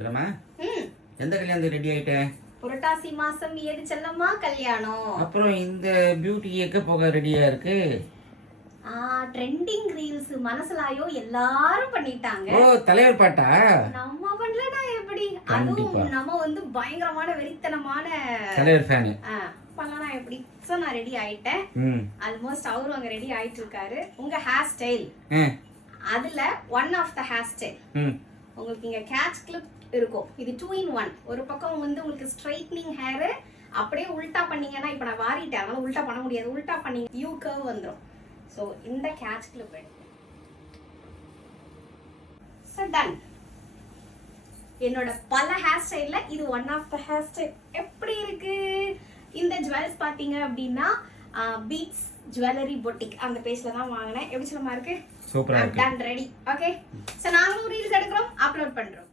சொல்லுமா எந்த கல்யாணத்துக்கு ரெடி ஆயிட்ட? புரட்டாசி மாசம் ஏது செல்லம்மா கல்யாணம். அப்புறம் இந்த பியூட்டி எங்க போக ரெடியா இருக்கு? ட்ரெண்டிங் ரீல்ஸ் மனசுலாயோ எல்லாரும் பண்ணிட்டாங்க. ஓ தலைவர் பாட்டா? நம்ம பண்ணலனா எப்படி? அதுவும் நம்ம வந்து பயங்கரமான வெறித்தனமான தலைவர் ஃபேன். பண்ணலனா எப்படி? சோ நான் ரெடி ஆயிட்டேன். ஆல்மோஸ்ட் அவரும் அங்க ரெடி ஆயிட்டு இருக்காரு. உங்க ஹேர் ஸ்டைல் அதுல one of the hair style உங்களுக்கு இங்க கேட்ச் கிளிப் இருக்கும். இது 2 in 1. ஒரு பக்கம் வந்து உங்களுக்கு ஸ்ட்ரைட்னிங் ஹேர் அப்படியே உல்டா பண்ணீங்கன்னா இப்ப நான் வாரிட்டேன் அதனால உல்டா பண்ண முடியாது. உல்டா பண்ணீங்க யூ கர்வ் வந்துரும். சோ இந்த கேட்ச் கிளிப் சோ டன். என்னோட பல ஹேர் ஸ்டைல்ல இது one of the hair style. எப்படி இருக்கு? இந்த ஜுவல்ஸ் பாத்தீங்க அப்படின்னா பீட்ஸ் ஜுவல்லரி பொட்டிக் அந்த பேஜ்ல தான் வாங்கினேன். எப்படி சொல்லமா இருக்கு? சூப்பரா இருக்கு. Done ready. ஓகே. சோ நாங்களும் ரீல்ஸ் எடுக்கிறோம், அப்லோட் பண்றோம்.